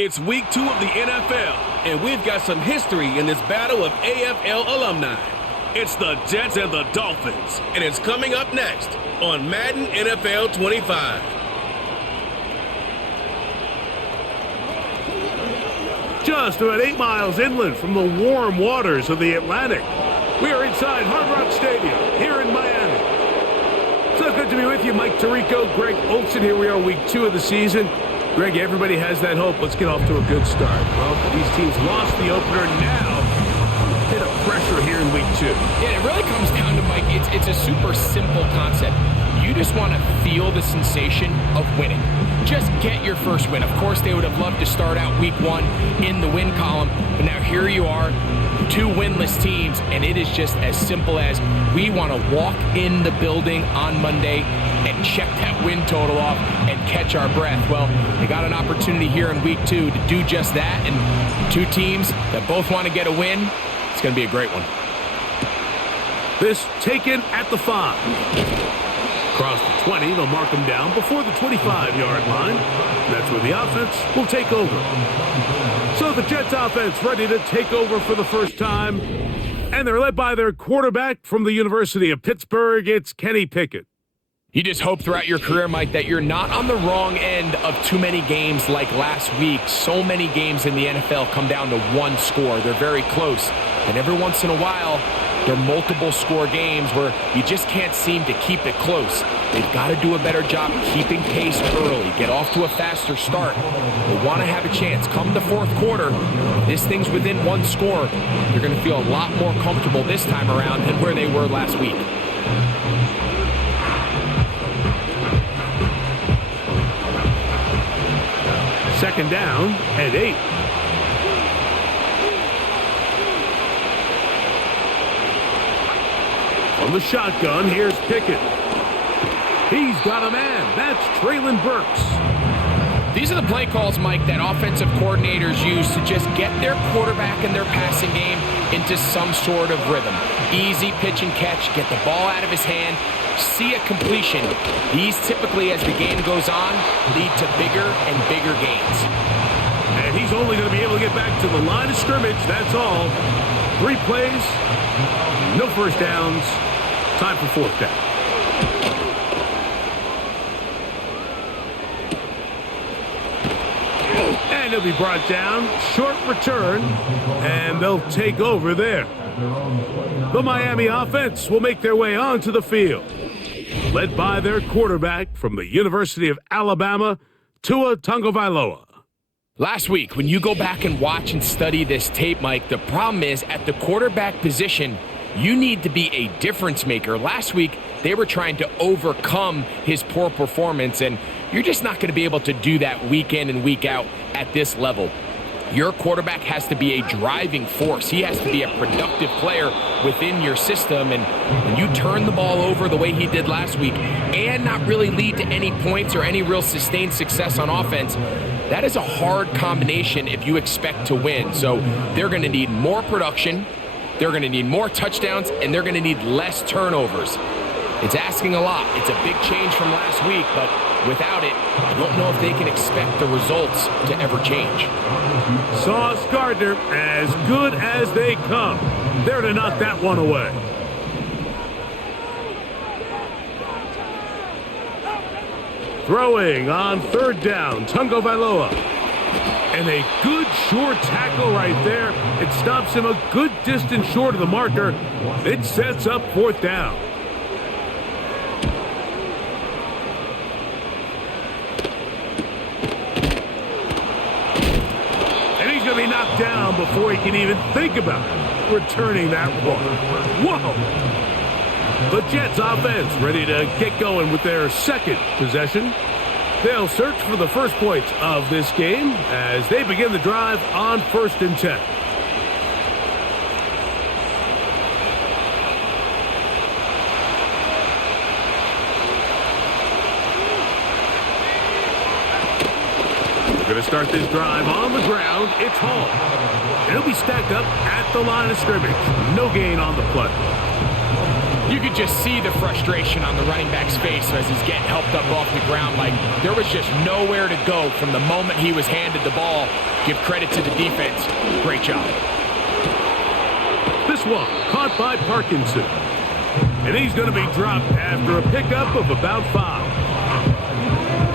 It's week 2 of the NFL, and we've got some history in this battle of AFL alumni. It's the Jets and the Dolphins, and it's coming up next on Madden NFL 25. Just about 8 miles inland from the warm waters of the Atlantic, we are inside Hard Rock Stadium here in Miami. So good to be with you, Mike Tirico, Greg Olsen. Here we are, week 2 of the season. Greg, everybody has that hope. Let's get off to a good start. Well, these teams lost the opener. Now, bit of pressure here in week 2. Yeah, it really comes down to, Mike, it's a super simple concept. You just want to feel the sensation of winning. Just get your first win. Of course, they would have loved to start out week 1 in the win column, but now here you are, 2 winless teams, and it is just as simple as we want to walk in the building on Monday and check that win total off and catch our breath. Well, they got an opportunity here in week 2 to do just that, and 2 teams that both want to get a win. It's going to be a great one. This taken at the 5. Across the 20, they'll mark them down before the 25-yard line. That's where the offense will take over. So the Jets offense ready to take over for the first time. And they're led by their quarterback from the University of Pittsburgh. It's Kenny Pickett. You just hope throughout your career, Mike, that you're not on the wrong end of too many games like last week. So many games in the NFL come down to 1 score. They're very close. And every once in a while, there are multiple score games where you just can't seem to keep it close. They've got to do a better job keeping pace early, get off to a faster start. They want to have a chance. Come the 4th quarter, if this thing's within 1 score, you're going to feel a lot more comfortable this time around than where they were last week. Second down and 8. On the shotgun, here's Pickett. He's got a man. That's Traylon Burks. These are the play calls, Mike, that offensive coordinators use to just get their quarterback and their passing game into some sort of rhythm. Easy pitch and catch, get the ball out of his hand, see a completion. These typically, as the game goes on, lead to bigger and bigger gains. And he's only going to be able to get back to the line of scrimmage, that's all. 3 plays, no first downs, time for 4th down. And he'll be brought down, short return, and they'll take over there. The Miami offense will make their way onto the field, led by their quarterback from the University of Alabama, Tua Tagovailoa. Last week, when you go back and watch and study this tape, Mike, the problem is at the quarterback position, you need to be a difference maker. Last week, they were trying to overcome his poor performance, and you're just not going to be able to do that week in and week out at this level. Your quarterback has to be a driving force. He has to be a productive player within your system. And when you turn the ball over the way he did last week and not really lead to any points or any real sustained success on offense, that is a hard combination if you expect to win. So they're going to need more production, they're going to need more touchdowns, and they're going to need less turnovers. It's asking a lot. It's a big change from last week, but without it, I don't know if they can expect the results to ever change. Sauce Gardner, as good as they come. There to knock that one away. Throwing on 3rd down, Tagovailoa. And a good short tackle right there. It stops him a good distance short of the marker. It sets up 4th down. Be knocked down before he can even think about returning that one. Whoa! The Jets offense ready to get going with their 2nd possession. They'll search for the first points of this game as they begin the drive on 1st and 10. Going to start this drive on the ground. It's Hall. It'll be stacked up at the line of scrimmage. No gain on the play. You could just see the frustration on the running back's face as he's getting helped up off the ground. Like, there was just nowhere to go from the moment he was handed the ball. Give credit to the defense. Great job. This one caught by Parkinson. And he's going to be dropped after a pickup of about 5.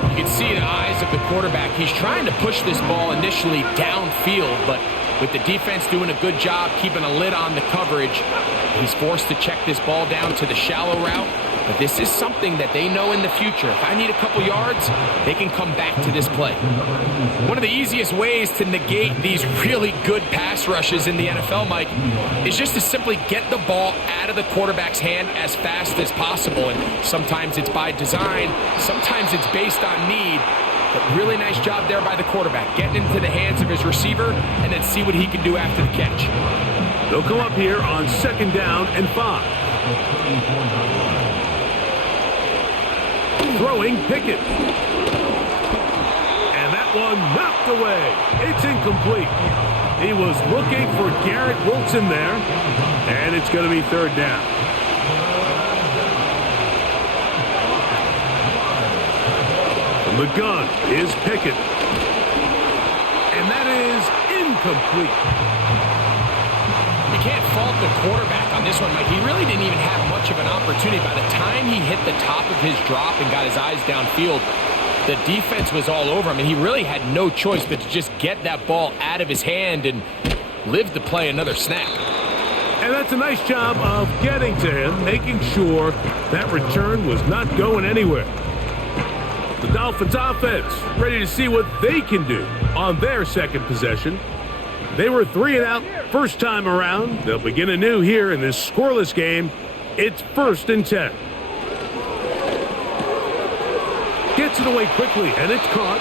You can see the eyes of the quarterback. He's trying to push this ball initially downfield, but with the defense doing a good job keeping a lid on the coverage, he's forced to check this ball down to the shallow route. But this is something that they know in the future. If I need a couple yards, they can come back to this play. One of the easiest ways to negate these really good pass rushes in the NFL, Mike, is just to simply get the ball out of the quarterback's hand as fast as possible. And sometimes it's by design, sometimes it's based on need. But really nice job there by the quarterback, getting into the hands of his receiver and then see what he can do after the catch. They'll come up here on 2nd down and 5. Throwing Pickett. And that one knocked away. It's incomplete. He was looking for Garrett Wilson there. And it's going to be 3rd down. From the gun is Pickett. And that is incomplete. You can't fault the quarterback on this one, Mike. He really didn't even have much of an opportunity. By the time he hit the top of his drop and got his eyes downfield, the defense was all over him, and he really had no choice but to just get that ball out of his hand and live to play another snap. And that's a nice job of getting to him, making sure that return was not going anywhere. The Dolphins offense ready to see what they can do on their 2nd possession. They were 3 and out first time around. They'll begin anew here in this scoreless game. It's 1st and 10. Gets it away quickly, and it's caught.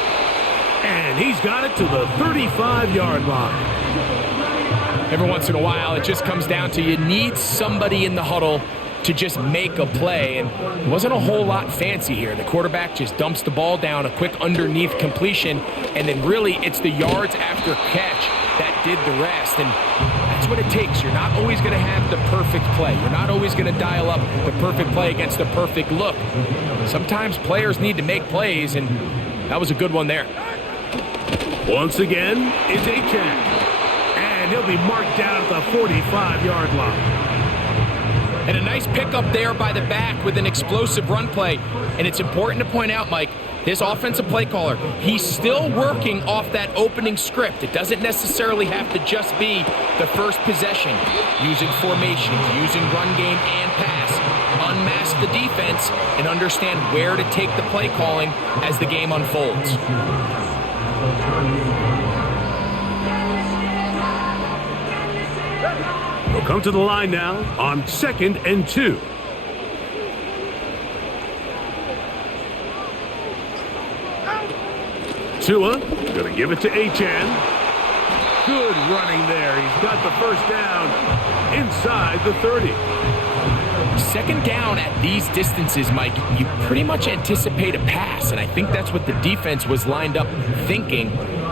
And he's got it to the 35-yard line. Every once in a while, it just comes down to you need somebody in the huddle to just make a play, and it wasn't a whole lot fancy here. The quarterback just dumps the ball down, a quick underneath completion, and then really it's the yards after catch that did the rest, and that's what it takes. You're not always going to have the perfect play. You're not always going to dial up the perfect play against the perfect look. Sometimes players need to make plays, and that was a good one there. Once again, it's Achane, and he'll be marked down at the 45-yard line. And a nice pickup there by the back with an explosive run play. And it's important to point out, Mike, this offensive play caller, he's still working off that opening script. It doesn't necessarily have to just be the first possession. Using formations, using run game and pass. Unmask the defense and understand where to take the play calling as the game unfolds. We'll come to the line now on 2nd and 2. Tua going to give it to Achane. Good running there. He's got the 1st down inside the 30. 2nd down at these distances, Mike, you pretty much anticipate a pass, and I think that's what the defense was lined up thinking.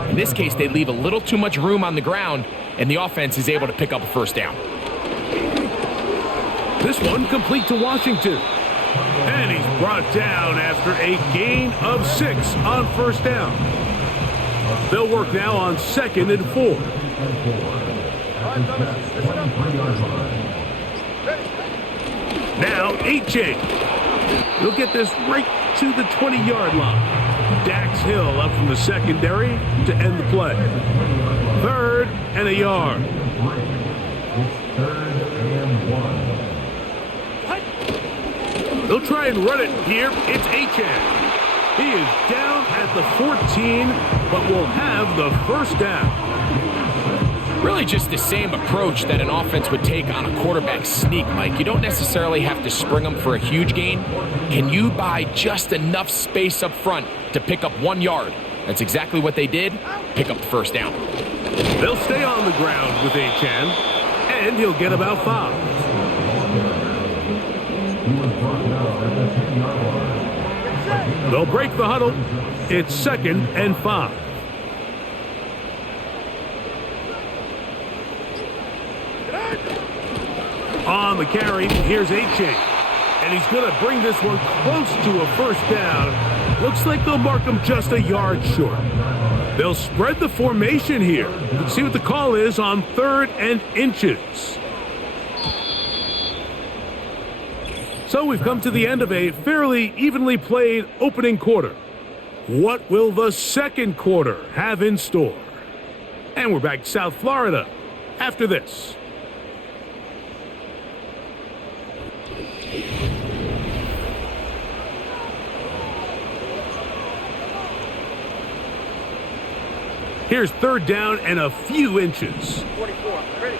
In this case, they leave a little too much room on the ground, and the offense is able to pick up a 1st down. This one complete to Washington. And he's brought down after a gain of 6 on 1st down. They'll work now on 2nd and 4. Now Achane. He'll get this right to the 20-yard line. Dax Hill up from the secondary to end the play. 3rd and a yard. They'll try and run it here. It's Achane. He is down at the 14, but will have the 1st down. Really just the same approach that an offense would take on a quarterback sneak, Mike. You don't necessarily have to spring them for a huge gain. Can you buy just enough space up front to pick up 1 yard? That's exactly what they did. Pick up the 1st down. They'll stay on the ground with Achane, and he'll get about 5. They'll break the huddle. It's 2nd and 5. On the carry, here's Achane. And he's going to bring this one close to a first down. Looks like they'll mark him just a yard short. They'll spread the formation here. Let's see what the call is on 3rd and inches. So we've come to the end of a fairly evenly played opening quarter. What will the second quarter have in store? And we're back to South Florida after this. Here's 3rd down and a few inches. 44, ready.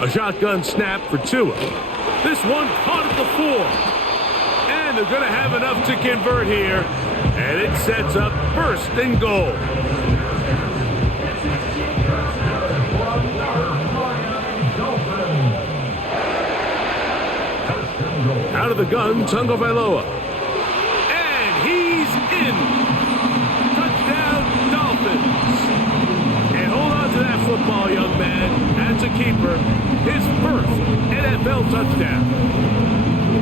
A shotgun snap for Tua. This one caught at the 4. And they're going to have enough to convert here. And it sets up 1st and goal. Out of the gun, Tagovailoa. And he's in. Touchdown, Dolphins. And hold on to that football, young man. That's a keeper. His 1st NFL touchdown.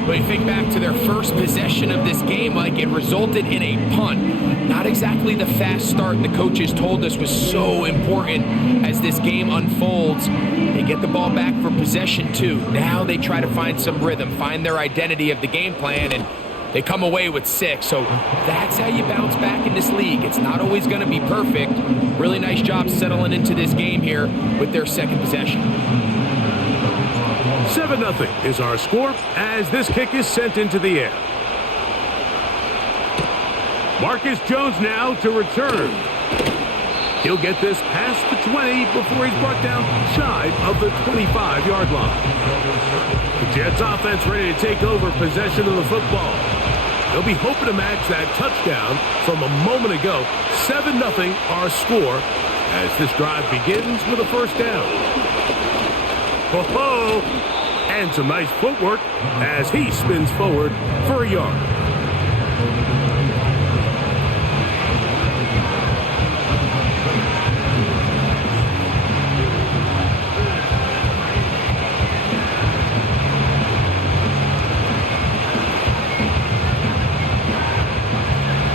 But you think back to their first possession of this game, like it resulted in a punt. Not exactly the fast start the coaches told us was so important as this game unfolds. They get the ball back for possession 2. Now they try to find some rhythm, find their identity of the game plan, and they come away with 6. So that's how you bounce back in this league. It's not always going to be perfect. Really nice job settling into this game here with their second possession. 7-0 is our score as this kick is sent into the air. Marcus Jones now to return. He'll get this past the 20 before he's brought down shy of the 25-yard line. The Jets offense ready to take over possession of the football. They'll be hoping to match that touchdown from a moment ago. 7-0 our score as this drive begins with a 1st down. Ho-ho! And some nice footwork as he spins forward for a yard.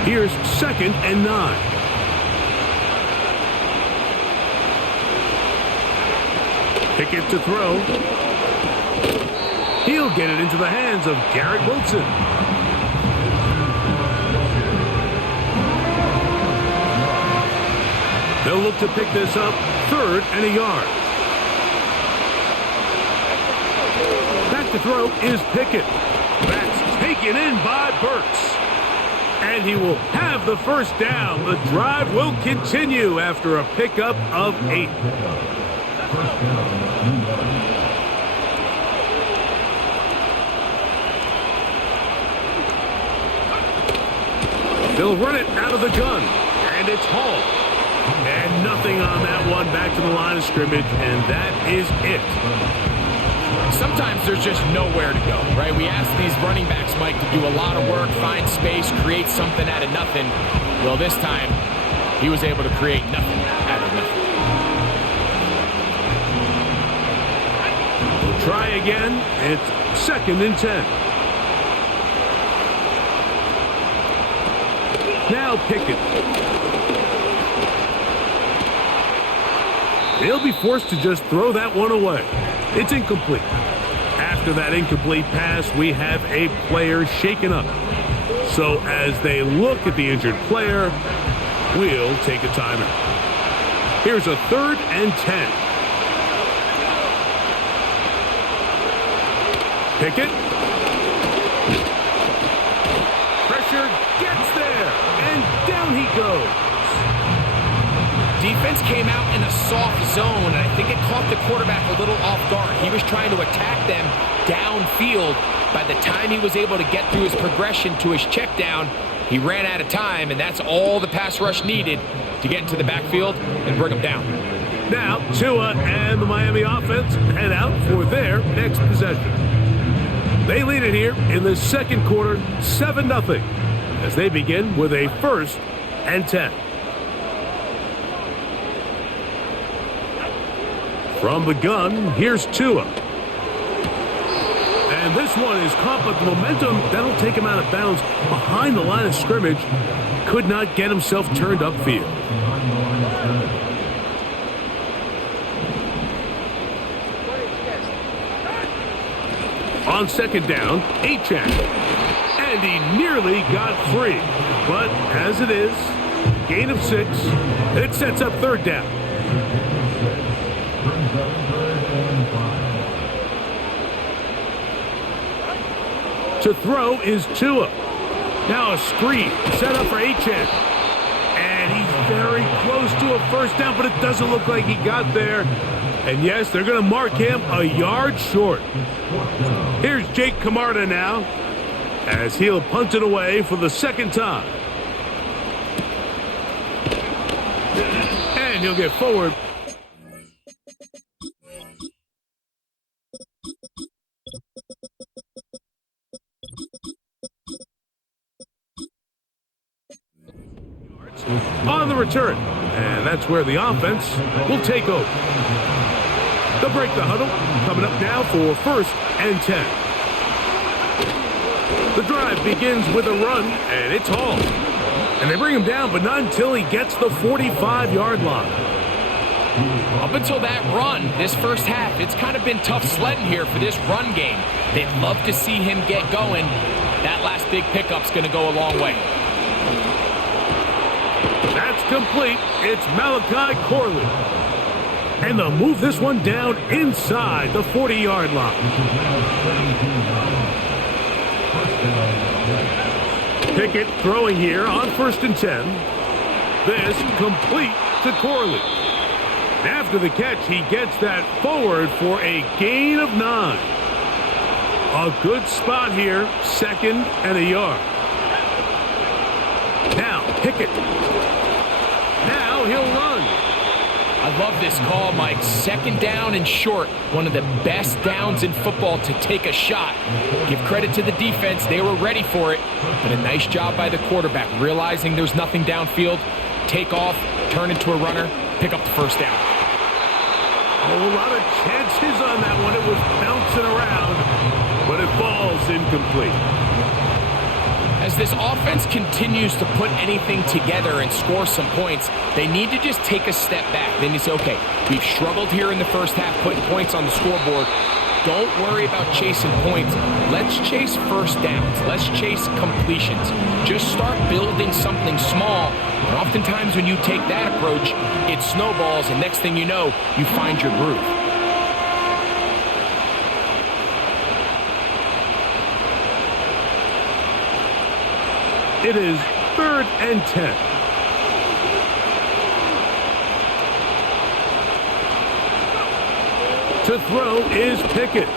Here's 2nd and 9. Pickett to throw. He'll get it into the hands of Garrett Wilson. They'll look to pick this up 3rd and a yard. Back to throw is Pickett. That's taken in by Burks. And he will have the 1st down. The drive will continue after a pickup of 8. They'll run it out of the gun, and it's Hall. And nothing on that one, back to the line of scrimmage, and that is it. Sometimes there's just nowhere to go, right? We ask these running backs, Mike, to do a lot of work, find space, create something out of nothing. Well, this time, he was able to create nothing out of nothing. We'll try again. It's 2nd and 10. Now Pickett. They'll be forced to just throw that one away. It's incomplete. After that incomplete pass, we have a player shaken up. So as they look at the injured player, we'll take a timeout. Here's a 3rd and 10. Pickett. Pressure gets there, and down he goes. Defense came out in a soft zone, and I think it caught the quarterback a little off guard. He was trying to attack them downfield. By the time he was able to get through his progression to his check down, he ran out of time, and that's all the pass rush needed to get into the backfield and bring him down. Now, Tua and the Miami offense head out for their next possession. They lead it here in the second quarter, 7-0, as they begin with a 1st and 10. From the gun, here's Tua. And this one is caught, but the momentum, that'll take him out of bounds behind the line of scrimmage. Could not get himself turned upfield. On second down, Achane. And he nearly got free. But as it is, gain of 6. It sets up third down. To throw is Tua. Now a screen set up for Achane. And he's very close to a first down, but it doesn't look like he got there. And yes, they're going to mark him a yard short. Here's Jake Camarda now, as he'll punt it away for the second time. And he'll get forward. On the return. And that's where the offense will take over. They'll break the huddle. Coming up now for 1st and 10. The drive begins with a run, and it's Hall. And they bring him down, but not until he gets the 45-yard line. Up until that run, this first half, it's kind of been tough sledding here for this run game. They'd love to see him get going. That last big pickup's going to go a long way. That's complete. It's Malachi Corley. And they'll move this one down inside the 40-yard line. Pickett throwing here on 1st and 10. This complete to Corley. After the catch, he gets that forward for a gain of 9. A good spot here, 2nd and a yard. Now, Pickett. Now he'll run. I love this call, Mike. 2nd down and short. One of the best downs in football to take a shot. Give credit to the defense. They were ready for it. But a nice job by the quarterback, realizing there's nothing downfield. Take off, turn into a runner, pick up the first down. A lot of chances on that one. It was bouncing around, but it falls incomplete. As this offense continues to put anything together and score some points, they need to just take a step back. Then you say, okay, we've struggled here in the first half, putting points on the scoreboard. Don't worry about chasing points. Let's chase first downs. Let's chase completions. Just start building something small. And oftentimes when you take that approach, it snowballs, and next thing you know, you find your groove. It is 3rd and 10. To throw is Pickett.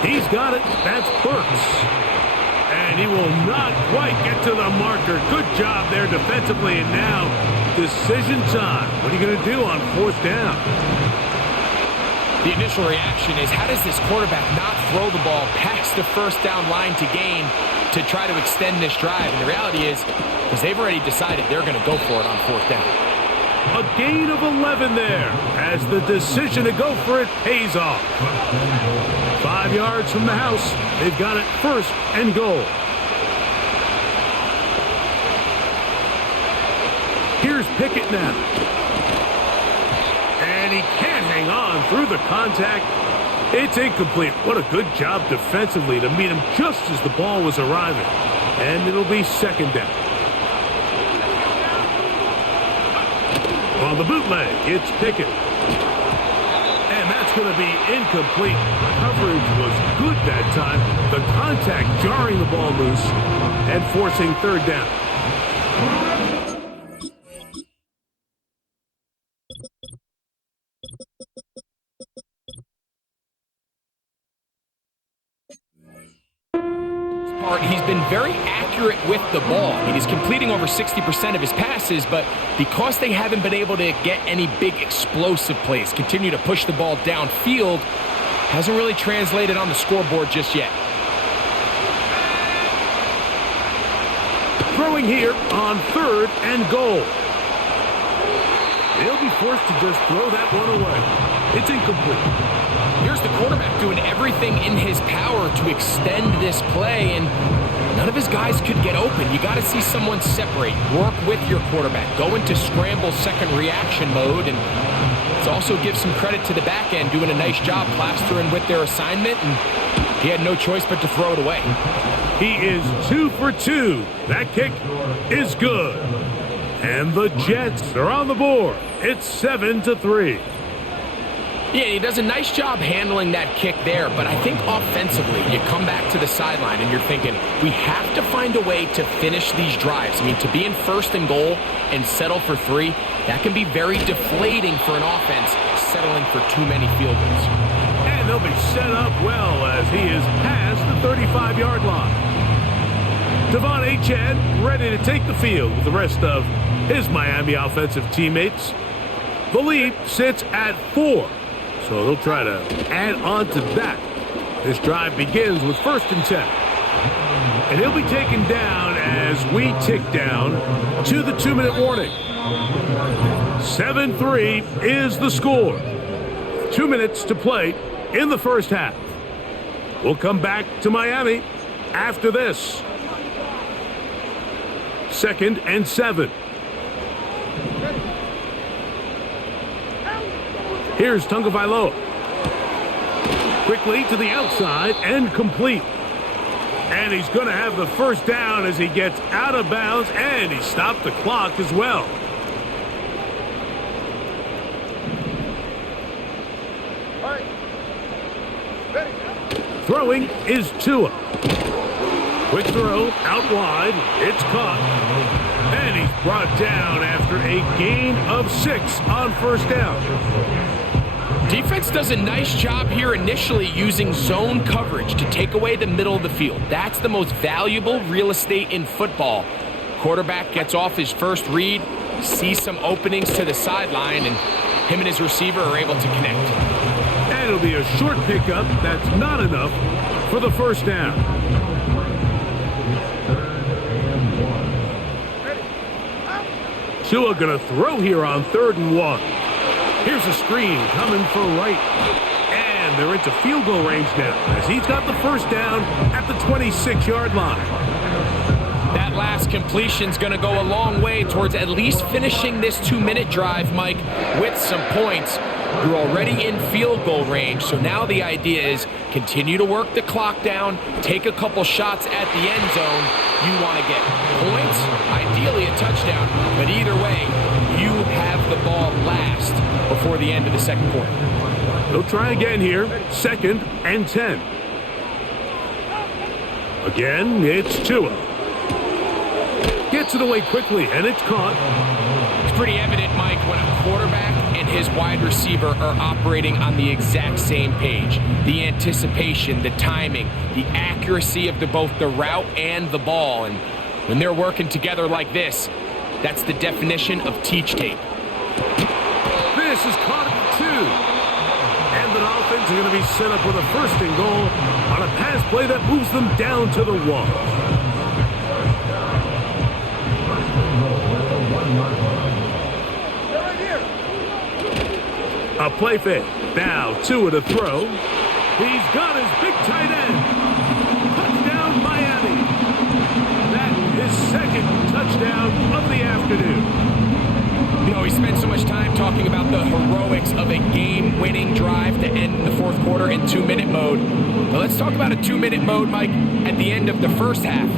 He's got it. That's Burks. And he will not quite get to the marker. Good job there defensively. And now, decision time. What are you going to do on 4th down? The initial reaction is, how does this quarterback not throw the ball past the first down line to gain to try to extend this drive? And the reality is, because they've already decided they're going to go for it on 4th down. A gain of 11 there, as the decision to go for it pays off. 5 yards from the house. They've got it 1st and goal. Here's Pickett now. And he can't hang on through the contact. It's incomplete. What a good job defensively to meet him just as the ball was arriving. And it'll be 2nd down. On the bootleg, it's Pickett. And that's going to be incomplete. Coverage was good that time. The contact jarring the ball loose and forcing 3rd down. He's been very accurate with the ball. I mean, he's completing over 60% of his passes, but because they haven't been able to get any big explosive plays, continue to push the ball downfield, hasn't really translated on the scoreboard just yet. Throwing here on 3rd and goal. They'll be forced to just throw that one away. It's incomplete. Here's the quarterback doing everything in his power to extend this play, and none of his guys could get open. You got to see someone separate, work with your quarterback, go into scramble second reaction mode, and let's also give some credit to the back end doing a nice job plastering with their assignment, and he had no choice but to throw it away. He is 2 for 2. That kick is good. And the Jets are on the board. It's 7-3. Yeah, he does a nice job handling that kick there, but I think offensively, you come back to the sideline and you're thinking, we have to find a way to finish these drives. I mean, to be in first and goal and settle for 3, that can be very deflating for an offense settling for too many field goals. And they'll be set up well as he is past the 35-yard line. Devon Achane ready to take the field with the rest of his Miami offensive teammates. The lead sits at 4. So they'll try to add on to that. This drive begins with 1st and 10. And he'll be taken down as we tick down to the 2-minute warning. 7-3 is the score. 2 minutes to play in the first half. We'll come back to Miami after this. 2nd and 7. Here's Tagovailoa. Quickly to the outside and complete. And he's going to have the first down as he gets out of bounds, and he stopped the clock as well. All right. Ready. Throwing is Tua. Quick throw out wide. It's caught. And he's brought down after a gain of 6 on first down. Defense does a nice job here initially using zone coverage to take away the middle of the field. That's the most valuable real estate in football. Quarterback gets off his first read, sees some openings to the sideline, and him and his receiver are able to connect. And it'll be a short pickup. That's not enough for the first down. Tua going to throw here on 3rd and 1. Here's a screen coming for right. And they're into field goal range now as he's got the first down at the 26-yard line. That last completion's going to go a long way towards at least finishing this 2-minute drive, Mike, with some points. You're already in field goal range, so now the idea is continue to work the clock down, take a couple shots at the end zone. You want to get points, ideally a touchdown, but either way, you have the ball last before the end of the second quarter. They'll try again here, 2nd and 10. Again, it's Tua. Gets it away quickly, and it's caught. It's pretty evident, Mike, when a quarterback and his wide receiver are operating on the exact same page. The anticipation, the timing, the accuracy of both the route and the ball. And when they're working together like this, that's the definition of teach tape. This is caught at 2. And the Dolphins are going to be set up with a 1st and goal on a pass play that moves them down to the 1. A play fake. Now Tua to throw. He's got his big tight end. Touchdown, Miami. That is 2nd touchdown of the afternoon. You know, we spent so much time talking about the heroics of a game-winning drive to end the 4th quarter in 2-minute mode. Now let's talk about a 2-minute mode, Mike, at the end of the first half.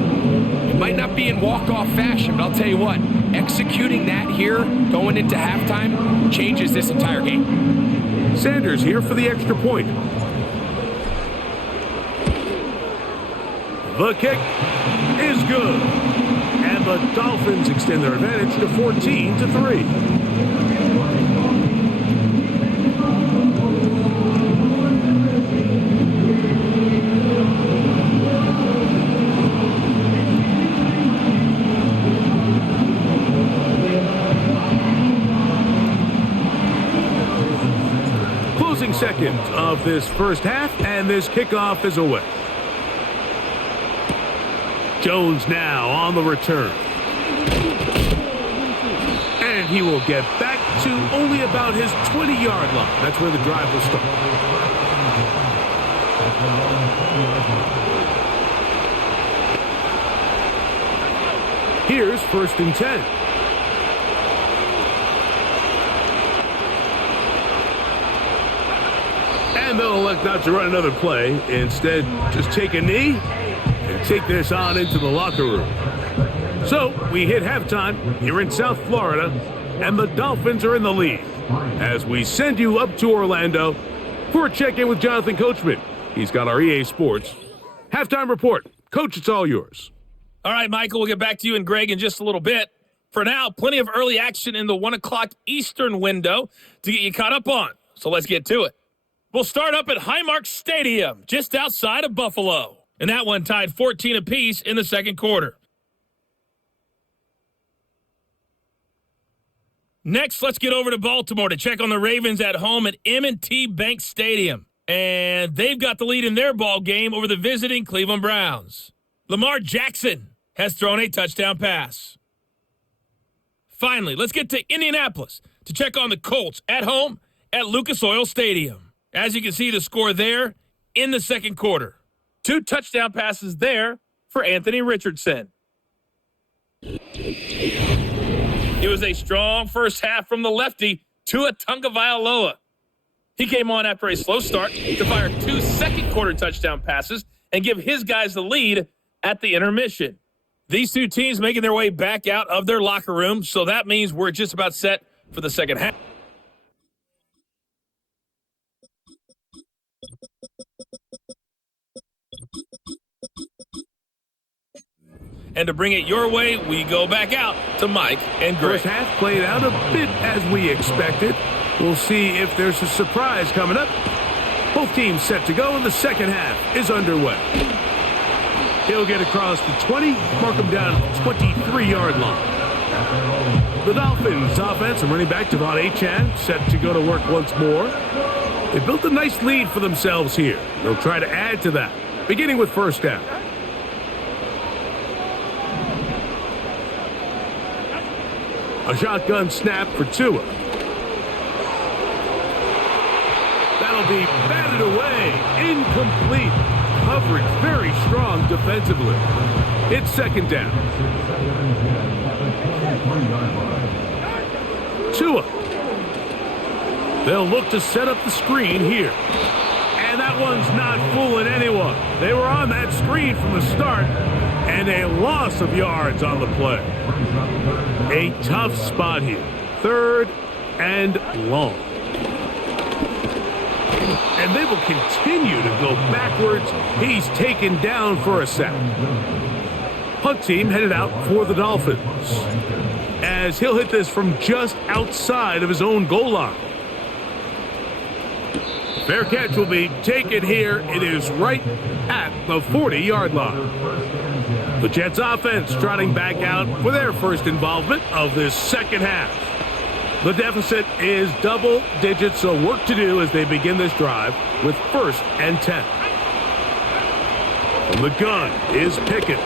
It might not be in walk-off fashion, but I'll tell you what, executing that here, going into halftime, changes this entire game. Sanders here for the extra point. The kick is good. And the Dolphins extend their advantage to 14-3. Closing seconds of this first half, and this kickoff is away. Jones now on the return. And he will get back to only about his 20-yard line. That's where the drive will start. Here's 1st and 10. And they'll elect not to run another play. Instead, just take a knee and take this on into the locker room. So, we hit halftime here in South Florida, and the Dolphins are in the lead as we send you up to Orlando for a check-in with Jonathan Coachman. He's got our EA Sports halftime report. Coach, it's all yours. All right, Michael, we'll get back to you and Greg in just a little bit. For now, plenty of early action in the 1 o'clock Eastern window to get you caught up on. So let's get to it. We'll start up at Highmark Stadium, just outside of Buffalo. And that one tied 14 apiece in the second quarter. Next, let's get over to Baltimore to check on the Ravens at home at M&T Bank Stadium. And they've got the lead in their ball game over the visiting Cleveland Browns. Lamar Jackson has thrown a touchdown pass. Finally, let's get to Indianapolis to check on the Colts at home at Lucas Oil Stadium. As you can see, the score there in the second quarter. 2 touchdown passes there for Anthony Richardson. It was a strong first half from the lefty, Tua Tagovailoa. He came on after a slow start to fire 2 second-quarter touchdown passes and give his guys the lead at the intermission. These 2 teams making their way back out of their locker room, so that means we're just about set for the second half. And to bring it your way, we go back out to Mike and Greg. First half played out a bit as we expected. We'll see if there's a surprise coming up. Both teams set to go, and the second half is underway. He'll get across the 20, mark him down at the 23-yard line. The Dolphins offense and running back Devon Achane set to go to work once more. They built a nice lead for themselves here. They'll try to add to that, beginning with first down. A shotgun snap for Tua. That'll be batted away. Incomplete. Coverage very strong defensively. It's second down. Tua. They'll look to set up the screen here. And that one's not fooling anyone. They were on that screen from the start. And a loss of yards on the play. A tough spot here. 3rd and long. And they will continue to go backwards. He's taken down for a sack. Punt team headed out for the Dolphins, as he'll hit this from just outside of his own goal line. Fair catch will be taken here. It is right at the 40-yard line. The Jets offense trotting back out for their first involvement of this second half. The deficit is double digits, so work to do as they begin this drive with 1st and 10. From the gun is Pickett.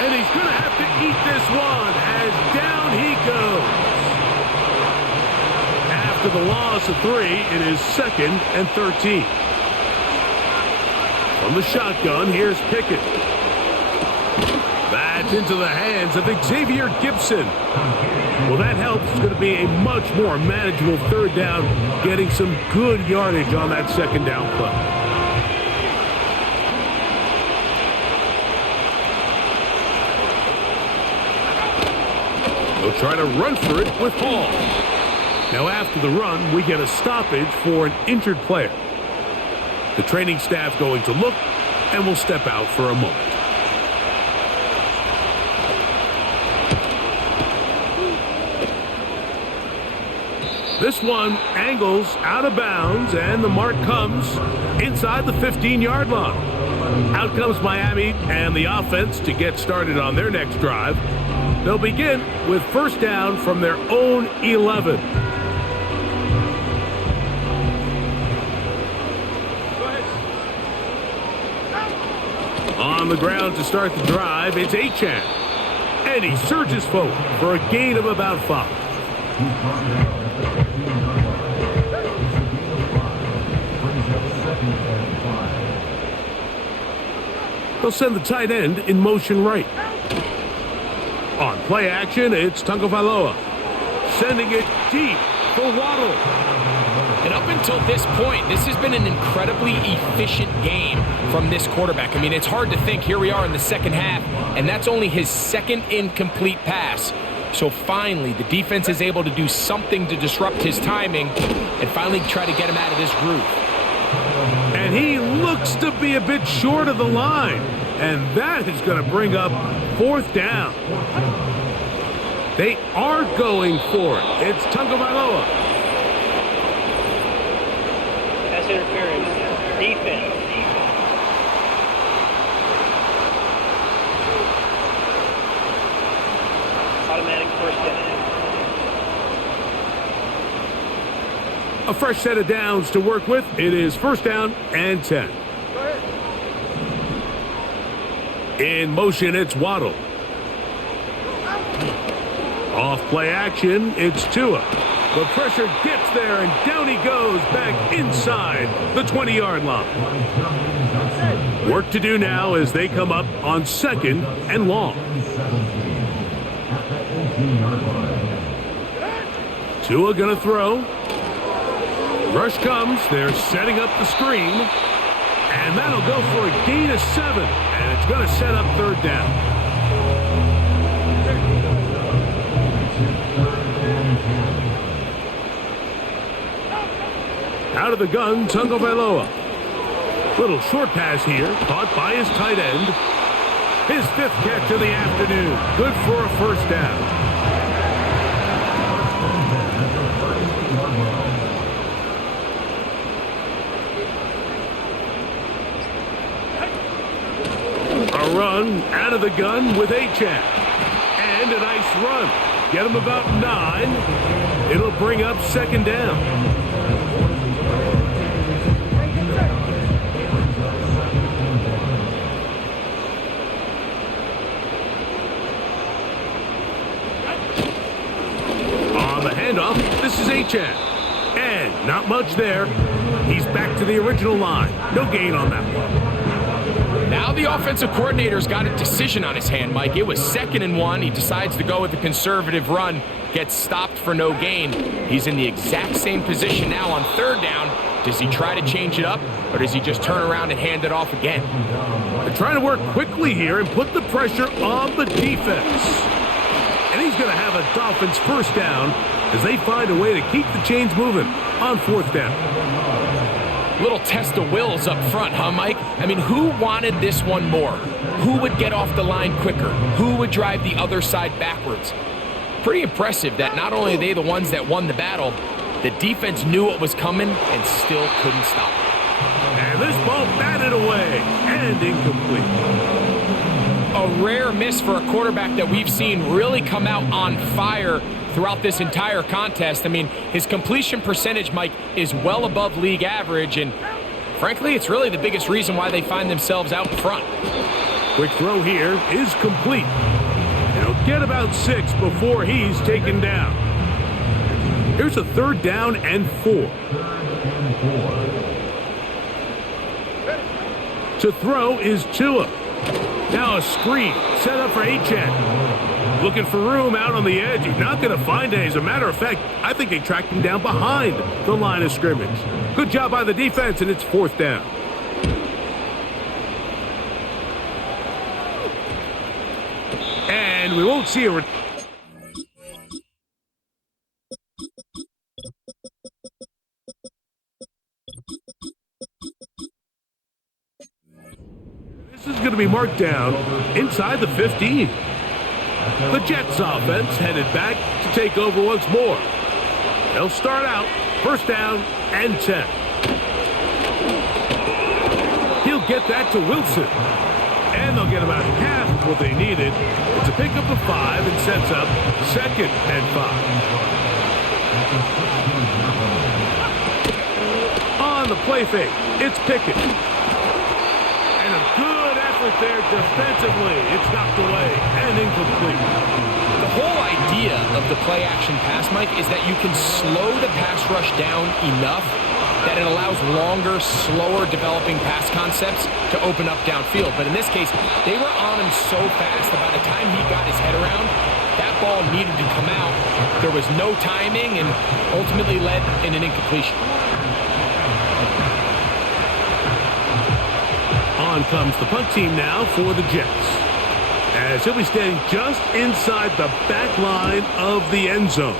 And he's going to have to eat this one as down he goes. After the loss of 3, it is 2nd and 13. From the shotgun, here's Pickett. That's into the hands of Xavier Gibson. Well, that helps. It's going to be a much more manageable 3rd down, getting some good yardage on that 2nd down play. They'll try to run for it with Hall. Now, after the run, we get a stoppage for an injured player. The training staff going to look, and will step out for a moment. This one angles out of bounds, and the mark comes inside the 15-yard line. Out comes Miami and the offense to get started on their next drive. They'll begin with first down from their own 11. On the ground to start the drive, it's Achane. And he surges forward for a gain of about 5. They'll send the tight end in motion right. On play action, it's Tagovailoa. Sending it deep for Waddle. And up until this point, this has been an incredibly efficient game from this quarterback. I mean, it's hard to think. Here we are in the second half, and that's only his second incomplete pass. So finally, the defense is able to do something to disrupt his timing and finally try to get him out of this groove. And he looks to be a bit short of the line. And that is going to bring up fourth down. They are going for it. It's Tagovailoa. Pass interference. Defense. Automatic first down. A fresh set of downs to work with. It is first down and 10. In motion, it's Waddle. Off play action, it's Tua. The pressure gets there, and down he goes back inside the 20-yard line. Work to do now as they come up on second and long. Tua gonna throw. Rush comes. They're setting up the screen. And that'll go for a gain of 7. And it's going to set up third down. Out of the gun, Tagovailoa. Little short pass here, caught by his tight end. His 5th catch of the afternoon. Good for a first down. A run out of the gun with Achane. And a nice run. Get him about 9. It'll bring up second down. On the handoff, this is Achane. And not much there. He's back to the original line. No gain on that one. Now the offensive coordinator's got a decision on his hand, Mike. It was 2nd and 1. He decides to go with a conservative run, gets stopped for no gain. He's in the exact same position now on 3rd down. Does he try to change it up, or does he just turn around and hand it off again? They're trying to work quickly here and put the pressure on the defense. And he's going to have a Dolphins first down as they find a way to keep the chains moving on 4th down. Little test of wills up front, huh, Mike? I mean, who wanted this one more? Who would get off the line quicker? Who would drive the other side backwards? Pretty impressive that not only are they the ones that won the battle, the defense knew what was coming and still couldn't stop it. And this ball batted away and incomplete. A rare miss for a quarterback that we've seen really come out on fire throughout this entire contest. I mean, his completion percentage, Mike, is well above league average, and frankly, it's really the biggest reason why they find themselves out front. Quick throw here is complete. He'll get about 6 before he's taken down. Here's a 3rd down and 4. To throw is Tua. Now a screen set up for Achane. Looking for room out on the edge. He's not going to find it. As a matter of fact, I think they tracked him down behind the line of scrimmage. Good job by the defense, and it's 4th down. And we won't see a... This is going to be marked down inside the 15. The Jets offense headed back to take over once more. They'll start out first down and 10. He'll get that to Wilson. And they'll get about half of what they needed. It's a pickup of 5 and sets up 2nd and 5. On the play fake, it's Pickett. And a good effort there defensively. It's knocked away and incomplete. The whole idea of the play-action pass, Mike, is that you can slow the pass rush down enough that it allows longer, slower developing pass concepts to open up downfield. But in this case, they were on him so fast that by the time he got his head around, that ball needed to come out. There was no timing and ultimately led in an incompletion. On comes the punt team now for the Jets, as he'll be standing just inside the back line of the end zone.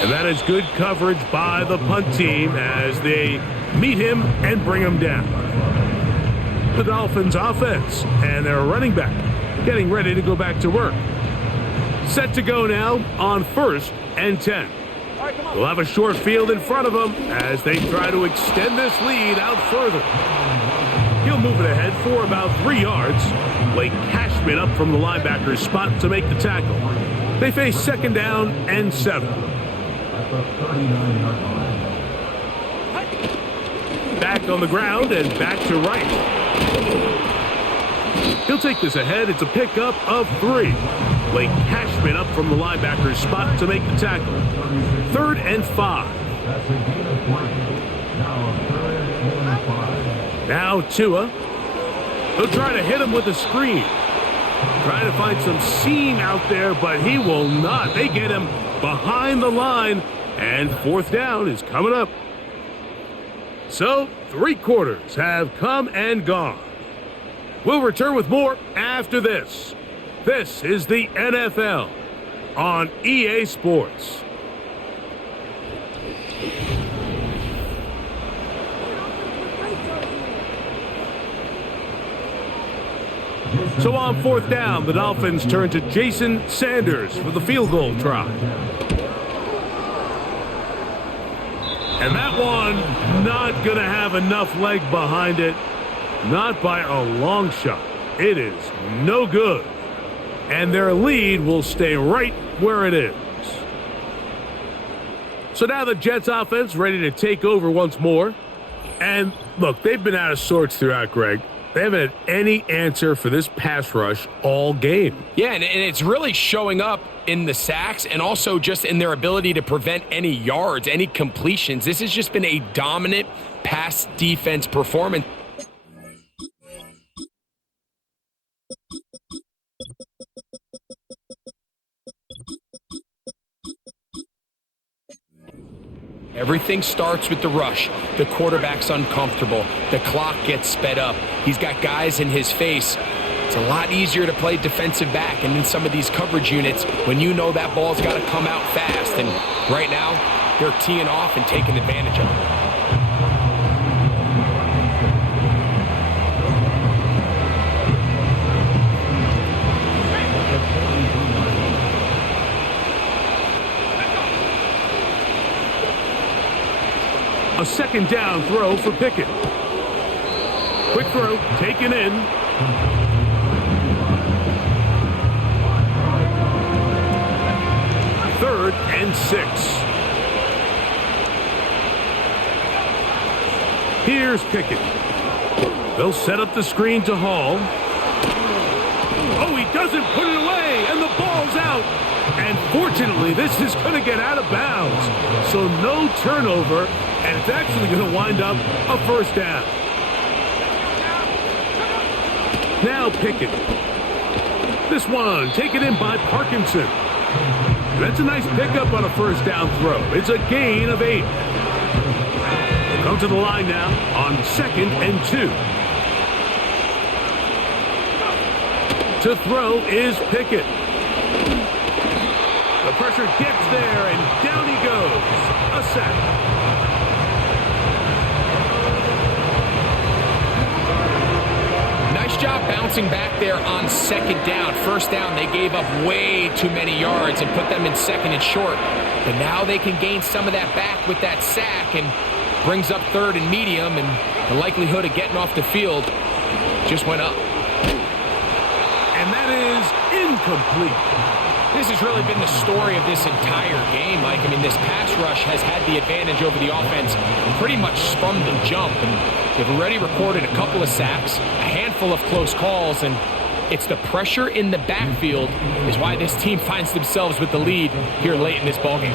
And that is good coverage by the punt team as they meet him and bring him down. The Dolphins offense and their running back getting ready to go back to work. Set to go now on 1st and 10. They'll have a short field in front of them as they try to extend this lead out further. He'll move it ahead for about 3 yards. Blake Cashman up from the linebacker's spot to make the tackle. They face 2nd down and 7. Back on the ground and back to right. He'll take this ahead. It's a pickup of 3. Blake Cashman up from the linebacker's spot to make the tackle. 3rd and 5. Now Tua. He'll try to hit him with a screen. Trying to find some seam out there, but he will not. They get him behind the line, and 4th down is coming up. So, 3 quarters have come and gone. We'll return with more after this. This is the NFL on EA Sports. So on 4th down, the Dolphins turn to Jason Sanders for the field goal try. And that one not going to have enough leg behind it. Not by a long shot. It is no good. And their lead will stay right where it is. So now the Jets offense ready to take over once more. And look, they've been out of sorts throughout, Greg. They haven't had any answer for this pass rush all game. Yeah, and it's really showing up in the sacks and also just in their ability to prevent any yards, any completions. This has just been a dominant pass defense performance. Everything starts with the rush. The quarterback's uncomfortable. The clock gets sped up. He's got guys in his face. It's a lot easier to play defensive back and in some of these coverage units when you know that ball's got to come out fast. And right now, they're teeing off and taking advantage of it. A 2nd down throw for Pickett. Quick throw, taken in. Third and 6. Here's Pickett. They'll set up the screen to Hall. Oh, he doesn't put it away, and the ball's out. And fortunately, this is going to get out of bounds. So no turnover, and it's actually going to wind up a 1st down. Now Pickett. This one taken in by Parkinson. That's a nice pickup on a 1st down throw. It's a gain of 8. We'll come to the line now on 2nd and 2. To throw is Pickett. The pressure gets there, and down he goes. A sack. Nice job bouncing back there on 2nd down. 1st down, they gave up way too many yards and put them in 2nd and short. But now they can gain some of that back with that sack and brings up 3rd and medium, and the likelihood of getting off the field just went up. And that is incomplete. This has really been the story of this entire game, Mike. I mean, this pass rush has had the advantage over the offense pretty much from the jump. And they've already recorded a couple of sacks, a handful of close calls, and It's the pressure in the backfield is why this team finds themselves with the lead here late in this ballgame.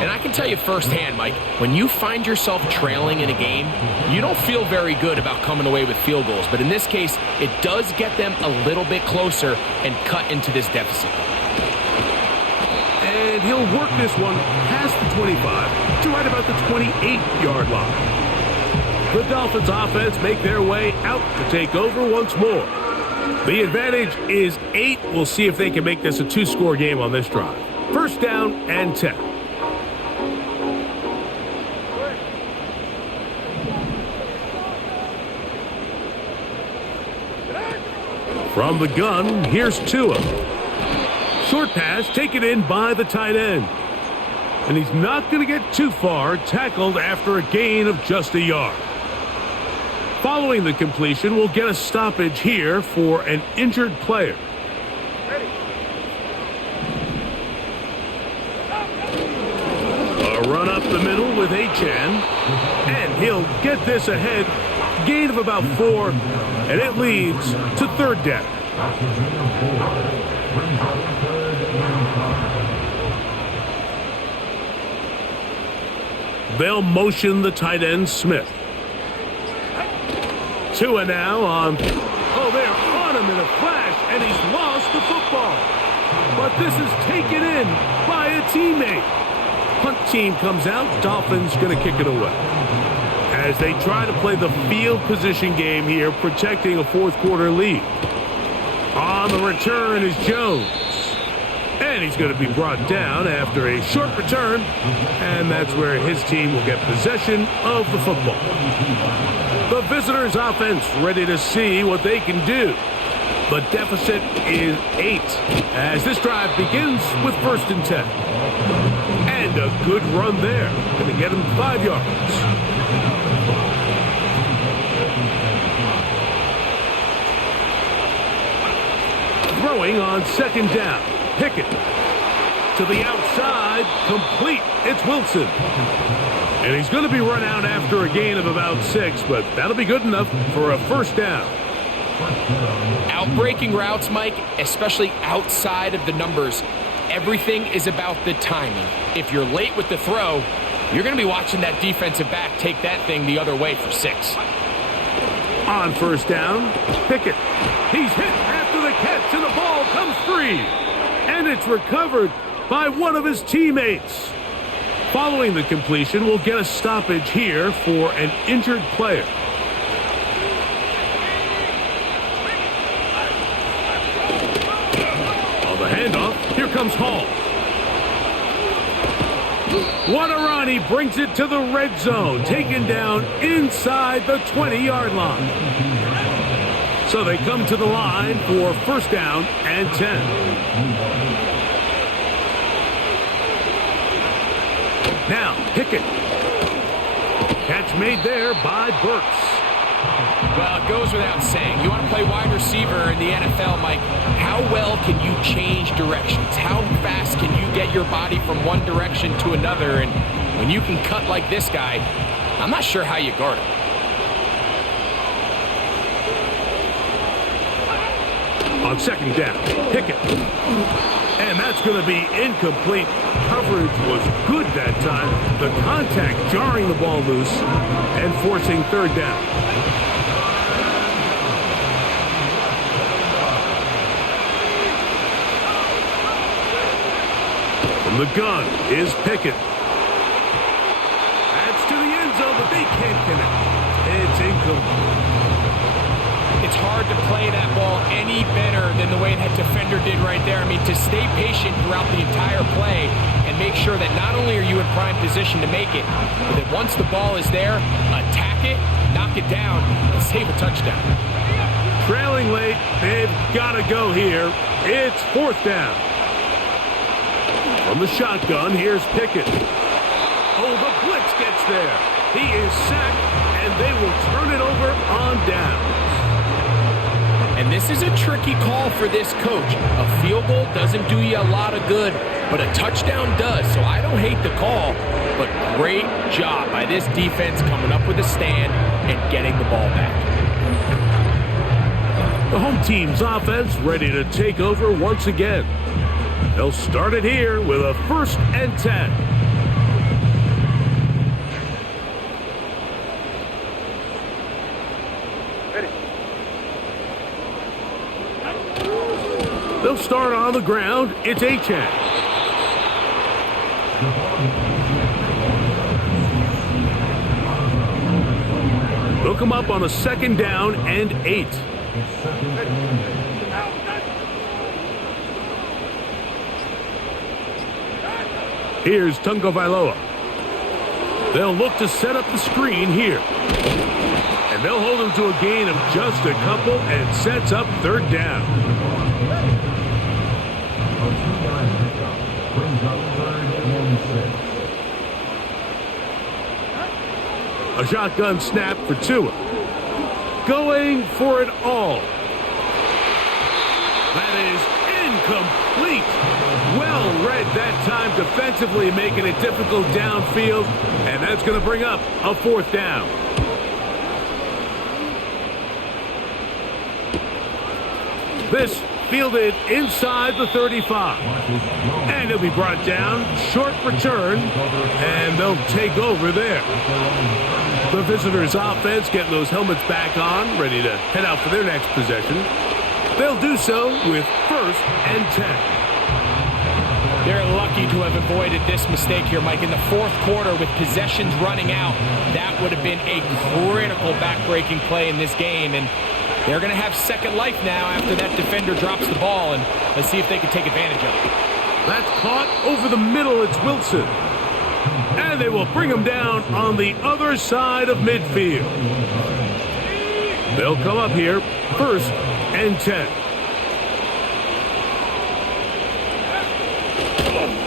And I can tell you firsthand, Mike, when you find yourself trailing in a game, you don't feel very good about coming away with field goals. But in this case, it does get them a little bit closer and cut into this deficit. And he'll work this one past the 25 to right about the 28-yard line. The Dolphins offense make their way out to take over once more. The advantage is 8. We'll see if they can make this a 2-score game on this drive. First down and 10. From the gun, here's Tua. Short pass taken in by the tight end. And he's not going to get too far, tackled after a gain of just a yard. Following the completion, we'll get a stoppage here for an injured player. A run up the middle with Achane. And he'll get this ahead. Gain of about 4, and it leads to third down. They'll motion the tight end, Smith. Tua now on. Oh, they're on him in a flash, and he's lost the football. But this is taken in by a teammate. Punt team comes out. Dolphins going to kick it away. As they try to play the field position game here, protecting a fourth-quarter lead. On the return is Jones. And he's going to be brought down after a short return. And that's where his team will get possession of the football. The visitors' offense ready to see what they can do. The deficit is 8 as this drive begins with first and 10. And a good run there. Going to get him 5 yards. Throwing on second down. Pickett to the outside. Complete. It's Wilson. And he's going to be run out after a gain of about 6, but that'll be good enough for a first down. Outbreaking routes, Mike, especially outside of the numbers, everything is about the timing. If you're late with the throw, you're going to be watching that defensive back take that thing the other way for 6. On first down, Pickett. He's hit after the catch, and the ball comes free. And it's recovered by one of his teammates. Following the completion, we'll get a stoppage here for an injured player. On the handoff, here comes Hall. What a run. He brings it to the red zone, taken down inside the 20-yard line. So they come to the line for first down and 10. Now, Pickett. Catch made there by Burks. Well, it goes without saying. You want to play wide receiver in the NFL, Mike. How well can you change directions? How fast can you get your body from one direction to another? And when you can cut like this guy, I'm not sure how you guard him. On second down, Pickett. And that's going to be incomplete. Coverage was good that time. The contact jarring the ball loose and forcing third down. From the gun is Pickett. That's to the end zone, but they can't connect. It's incomplete. It's hard to play that ball any better than the way that defender did right there. I mean, to stay patient throughout the entire play and make sure that not only are you in prime position to make it, but that once the ball is there, attack it, knock it down, and save a touchdown. Trailing late, they've got to go here. It's fourth down. From the shotgun, here's Pickett. Oh, the blitz gets there. He is sacked, and they will turn it over on down. And this is a tricky call for this coach. A field goal doesn't do you a lot of good, but a touchdown does. So I don't hate the call, but great job by this defense coming up with a stand and getting the ball back. The home team's offense ready to take over once again. They'll start it here with a 1st and 10. They'll start on the ground. It's Achane. They'll come up on a 2nd down and 8. Here's Tagovailoa. They'll look to set up the screen here. And they'll hold him to a gain of just a couple and sets up 3rd down. A shotgun snap for Tua. Going for it all. That is incomplete. Well read that time defensively, making it difficult downfield. And that's going to bring up a 4th down. This fielded inside the 35. And it'll be brought down. Short return. And they'll take over there. The visitors' offense getting those helmets back on, ready to head out for their next possession. They'll do so with 1st and 10. They're lucky to have avoided this mistake here, Mike. In the 4th quarter, with possessions running out, that would have been a critical back-breaking play in this game. And they're going to have second life now after that defender drops the ball. And let's see if they can take advantage of it. That's caught over the middle. It's Wilson. And they will bring him down on the other side of midfield. They'll come up here, 1st and 10.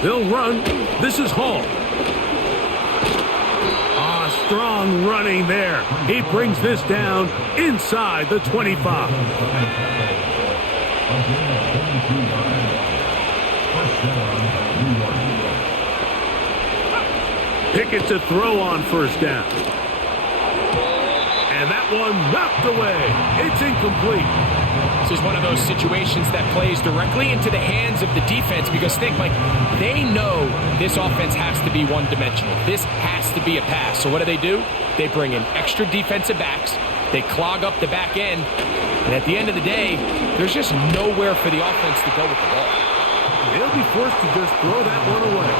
They'll run. This is Hall. Strong running there. He brings this down inside the 25. Pickett to throw on 1st down. And that one knocked away. It's incomplete. This is one of those situations that plays directly into the hands of the defense because think, like, they know this offense has to be one-dimensional. This has to be a pass. So what do? They bring in extra defensive backs. They clog up the back end. And at the end of the day, there's just nowhere for the offense to go with the ball. They'll be forced to just throw that one away.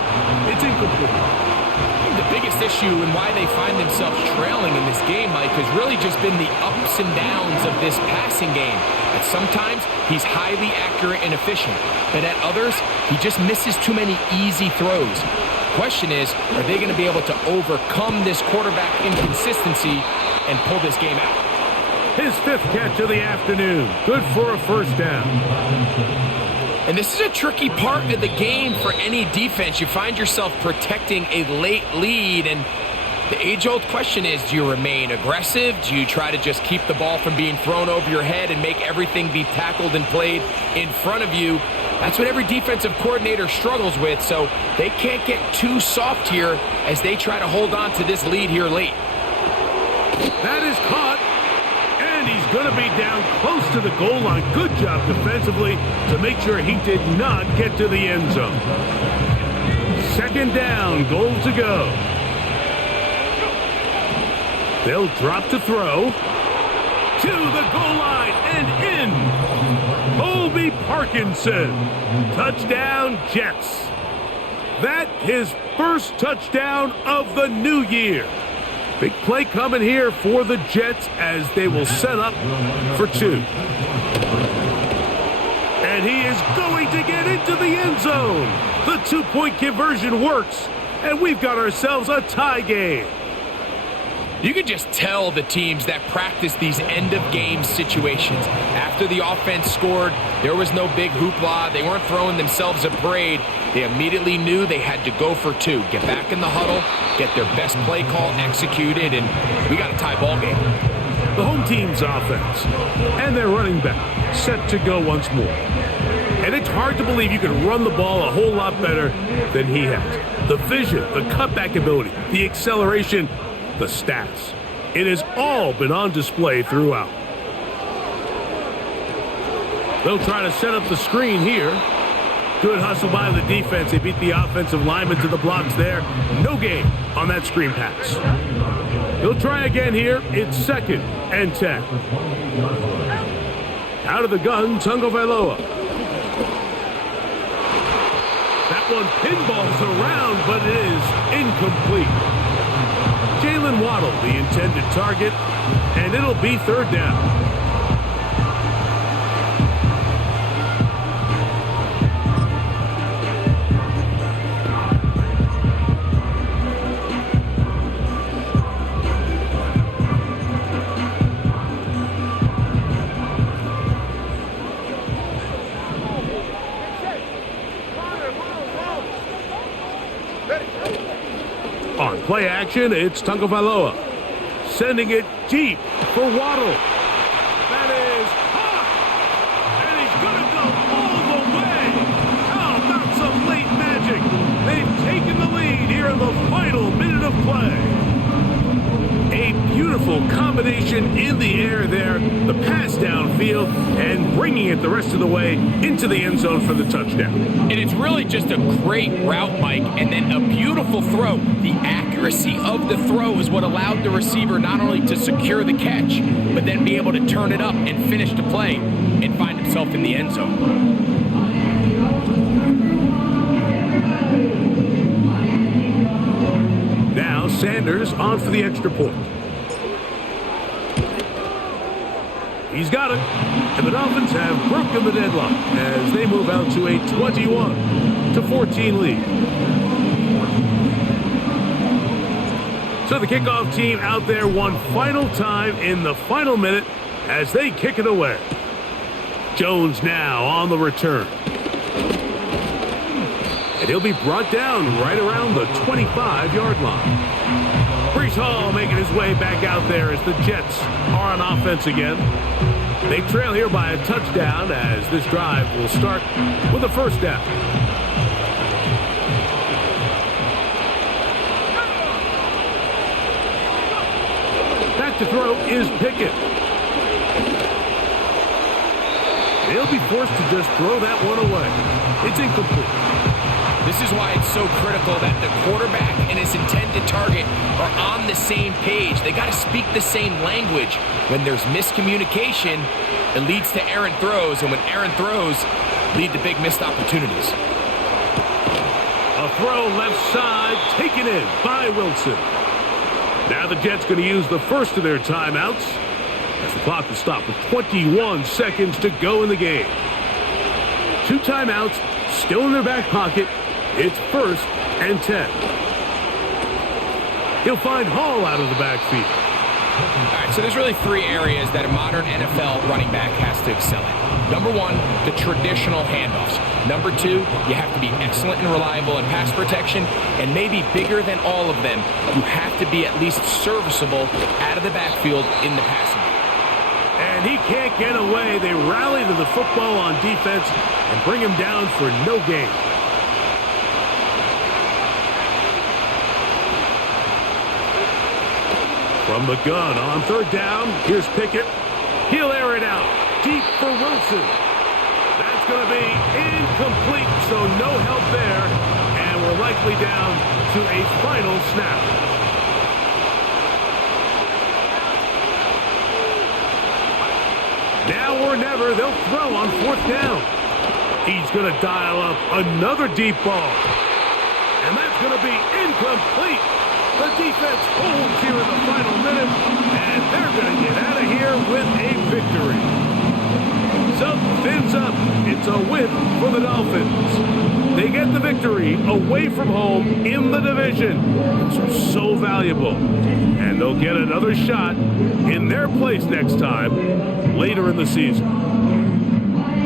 It's incomplete. The biggest issue and why they find themselves trailing in this game, Mike, has really just been the ups and downs of this passing game. At sometimes, he's highly accurate and efficient, but at others, he just misses too many easy throws. Question is, are they going to be able to overcome this quarterback inconsistency and pull this game out? His 5th catch of the afternoon. Good for a 1st down. And this is a tricky part of the game for any defense. You find yourself protecting a late lead, and the age-old question is, do you remain aggressive? Do you try to just keep the ball from being thrown over your head and make everything be tackled and played in front of you? That's what every defensive coordinator struggles with, so they can't get too soft here as they try to hold on to this lead here late. That is caught. And he's going to be down close to the goal line. Good job defensively to make sure he did not get to the end zone. 2nd down, goal to go. They'll drop to throw. To the goal line and in. Colby Parkinson. Touchdown, Jets. That his 1st touchdown of the new year. Big play coming here for the Jets as they will set up for 2. And he is going to get into the end zone. The 2-point conversion works, and we've got ourselves a tie game. You can just tell the teams that practice these end-of-game situations. After the offense scored, there was no big hoopla. They weren't throwing themselves a parade. They immediately knew they had to go for 2. Get back in the huddle, get their best play call executed, and we got a tie ball game. The home team's offense and their running back set to go once more. And it's hard to believe you can run the ball a whole lot better than he has. The vision, the cutback ability, the acceleration, the stats. It has all been on display throughout. They'll try to set up the screen here. Good hustle by the defense. They beat the offensive lineman to the blocks there. No gain on that screen pass. They'll try again here. It's 2nd and 10. Out of the gun, Tagovailoa. That one pinballs around, but it is incomplete. Jalen Waddle, the intended target, and it'll be 3rd down. On play action, it's Tagovailoa. Sending it deep for Waddle. That is hot! And he's going to go all the way! How about some late magic? They've taken the lead here in the final minute of play. A beautiful combination in the air there. The pass downfield and bringing it the rest of the way into the end zone for the touchdown. And it's really just a great route, Mike, and then a beautiful throw. The accuracy of the throw is what allowed the receiver not only to secure the catch, but then be able to turn it up and finish the play and find himself in the end zone. Now Sanders on for the extra point. He's got it. And the Dolphins have broken the deadlock as they move out to a 21-14 lead. So the kickoff team out there one final time in the final minute as they kick it away. Jones now on the return. And he'll be brought down right around the 25-yard line. Breece Hall making his way back out there as the Jets are on offense again. They trail here by a touchdown as this drive will start with a 1st down. Back to throw is Pickett. He'll be forced to just throw that one away. It's incomplete. This is why it's so critical that the quarterback and his intended target are on the same page. They got to speak the same language. When there's miscommunication, it leads to errant throws, and when errant throws lead to big missed opportunities. A throw left side, taken in by Wilson. Now the Jets going to use the first of their timeouts as the clock will stop with 21 seconds to go in the game. 2 timeouts still in their back pocket. It's 1st and 10. He'll find Hall out of the backfield. All right, so there's really 3 areas that a modern NFL running back has to excel in. Number 1, the traditional handoffs. Number 2, you have to be excellent and reliable in pass protection. And maybe bigger than all of them, you have to be at least serviceable out of the backfield in the passing game. And he can't get away. They rally to the football on defense and bring him down for no gain. From the gun on 3rd down, here's Pickett. He'll air it out deep for Wilson. That's going to be incomplete, so no help there. And we're likely down to a final snap. Now or never, they'll throw on 4th down. He's going to dial up another deep ball. And that's going to be incomplete. The defense holds here in the final minute, and they're going to get out of here with a victory. So, fins up. It's a win for the Dolphins. They get the victory away from home in the division. It's so valuable. And they'll get another shot in their place next time later in the season.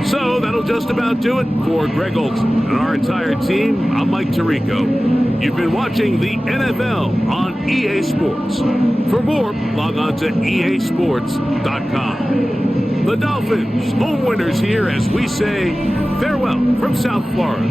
So that'll just about do it for Greg Olson and our entire team. I'm Mike Tirico. You've been watching the NFL on EA Sports. For more, log on to easports.com. The Dolphins, home winners here as we say farewell from South Florida.